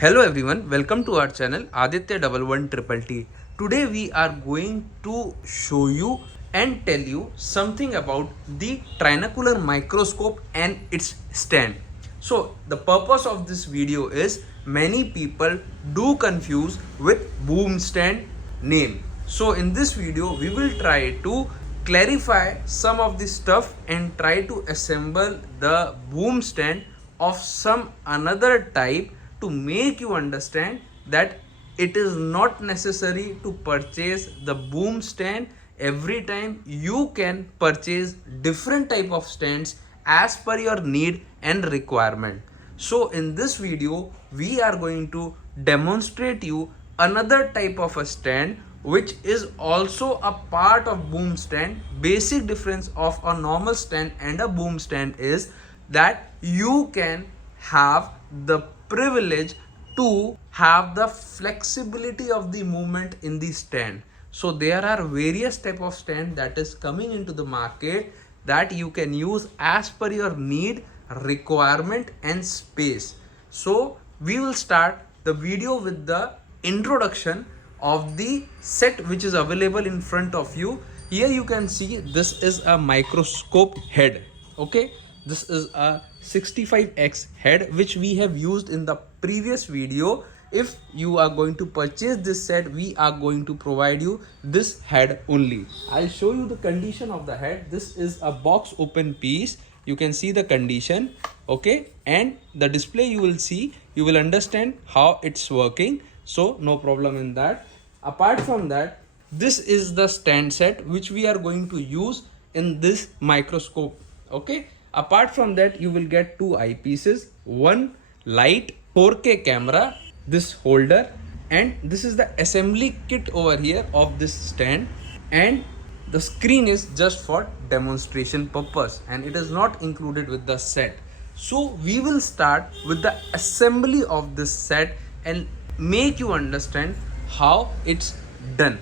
Hello everyone, welcome to our channel Aditya 11T. Today we are going to show you and tell you something about the trinacular microscope and its stand. So the purpose of this video is many people do confuse with boom stand name. So in this video we will try to clarify some of this stuff and try to assemble the boom stand of some another type to make you understand that it is not necessary to purchase the boom stand every time. You can purchase different type of stands as per your need and requirement. So in this video we are going to demonstrate you another type of a stand which is also a part of boom stand. Basic difference of a normal stand and a boom stand is that you can have the privilege to have the flexibility of the movement in the stand. So there are various type of stand that is coming into the market that you can use as per your need, requirement and space. So we will start the video with the introduction of the set which is available in front of you. Here you can see this is a microscope head. Okay, this is a 65x head which we have used in the previous video. If you are going to purchase this set, we are going to provide you this head only. I'll show you the condition of the head. This is a box open piece. You can see the condition. Okay, and the display you will see, you will understand how it's working. So no problem in that. Apart from that, this is the stand set which we are going to use in this microscope. Okay, apart from that you will get two eyepieces, one light 4K camera, this holder, and this is the assembly kit over here of this stand, and the screen is just for demonstration purpose and it is not included with the set. So we will start with the assembly of this set and make you understand how it's done.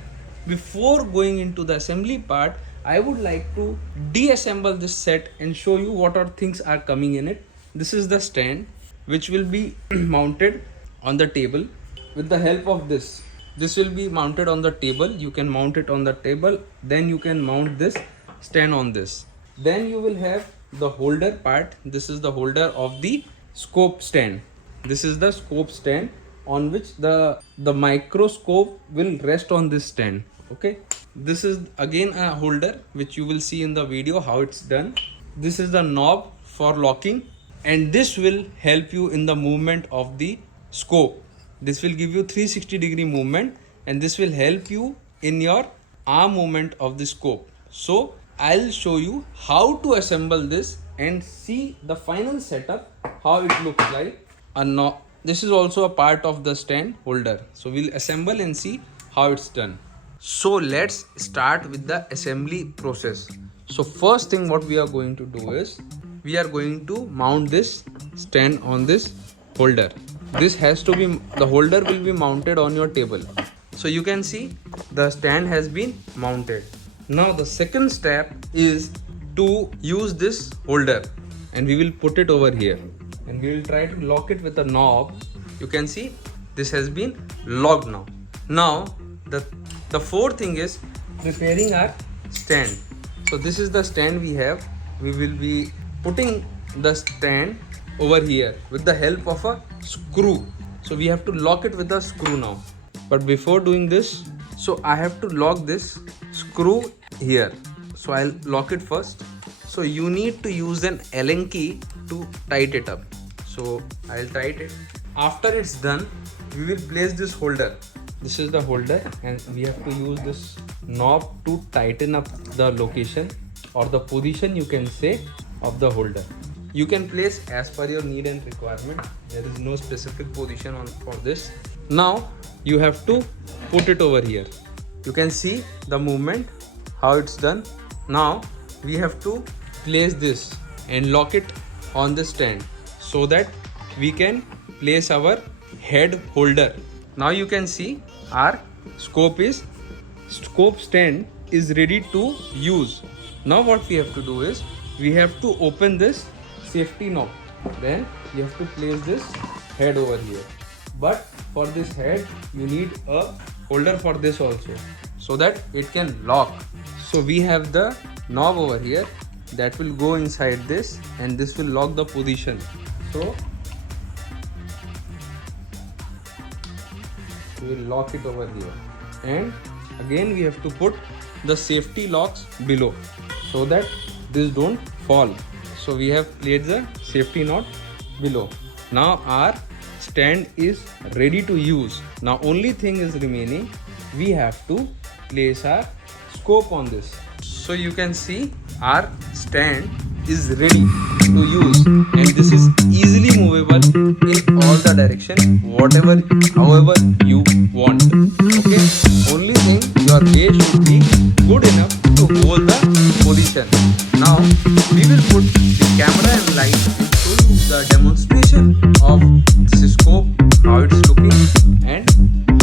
Before going into the assembly part, I would like to deassemble this set and show you what are things are coming in it. This is the stand which will be mounted on the table with the help of this. This will be mounted on the table. You can mount it on the table. Then you can mount this stand on this. Then you will have the holder part. This is the holder of the scope stand. This is the scope stand on which the microscope will rest on this stand. Okay, this is again a holder which you will see in the video how it's done. This is the knob for locking and this will help you in the movement of the scope. This will give you 360-degree movement and this will help you in your arm movement of the scope. So I'll show you how to assemble this and see the final setup, how it looks like. A knob. This is also a part of the stand holder. So we'll assemble and see how it's done. So let's start with the assembly process. So first thing what we are going to do is we are going to mount this stand on this holder. This has to be, the holder will be mounted on your table. So you can see the stand has been mounted. Now the second step is to use this holder and we will put it over here and we will try to lock it with a knob. You can see this has been locked now. Now the fourth thing is preparing our stand. So this is the stand we have. We will be putting the stand over here with the help of a screw. So we have to lock it with a screw now. But before doing this, so I have to lock this screw here. So I'll lock it first. So you need to use an Allen key to tighten it up. So I'll tighten it. After it's done, we will place this holder. This is the holder and we have to use this knob to tighten up the location or the position, you can say, of the holder. You can place as per your need and requirement. There is no specific position for this. Now you have to put it over here. You can see the movement, how it's done. Now we have to place this and lock it on the stand so that we can place our head holder. Now you can see our scope stand is ready to use. Now what we have to do is we have to open this safety knob. Then you have to place this head over here. but for this head you need a holder for this also, so that it can lock. So we have the knob over here that will go inside this, and this will lock the position. So we will lock it over here, and again we have to put the safety locks below so that this don't fall. So we have placed the safety knot below. Now our stand is ready to use. Now only thing is remaining, we have to place our scope on this. So you can see our stand is ready to use, and this is easily movable in all the direction, whatever, however you want. Okay, only thing, your base should be good enough to hold the position. Now we will put the camera and light and show you the demonstration of this scope, how it's looking and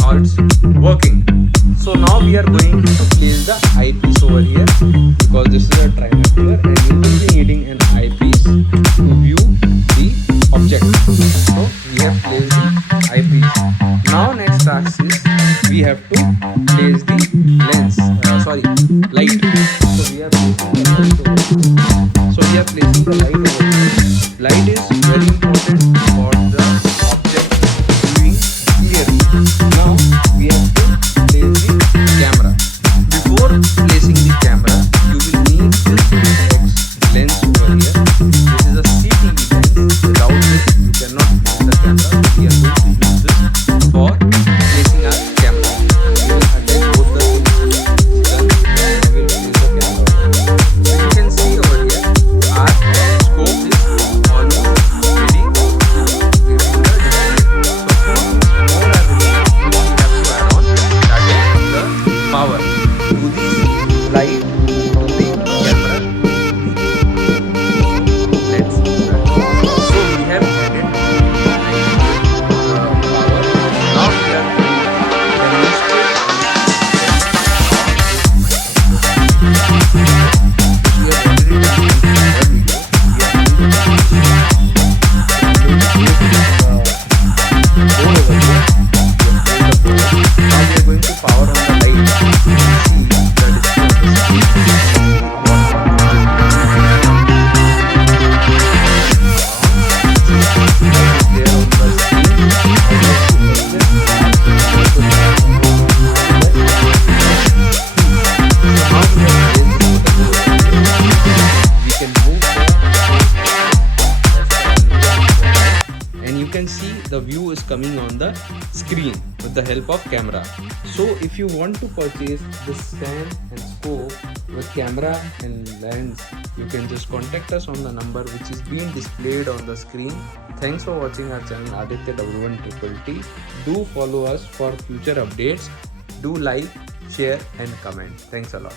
how it's working. So now we are going to place the eyepiece over here, because this is a triangular and you will be needing an eyepiece to view the object. So we have placed the eyepiece. Now next task is we have to place the lens, light. So we are placing the light over here. So we are placing the light over here. Light is very important for the object viewing clearly. Now we have to place the camera. Before placing the camera, you will need this lens over here. This is a CTE lens. Without this, you cannot place the camera. So we are going to use this for placing our camera. We will attach both the things. Then we will place the camera. So you can see over here, our scope is almost ready to give you the display. So more are remaining, we have to add on, that is the power to the light on the camera. Let's start. So we have added power. Now we are going to demonstrate which we have already done in the other video. We are going to board over here. Now we are going to power on the light. See the display of the screen. There on the screen. We can move and you can see the view is coming on the screen with the help of camera. So if you want to purchase this stand and scope with camera and lens, you can just contact us on the number which is being displayed on the screen. Thanks for watching our channel Aditya 11T. Do follow us for future updates. Do like, share and comment. Thanks a lot.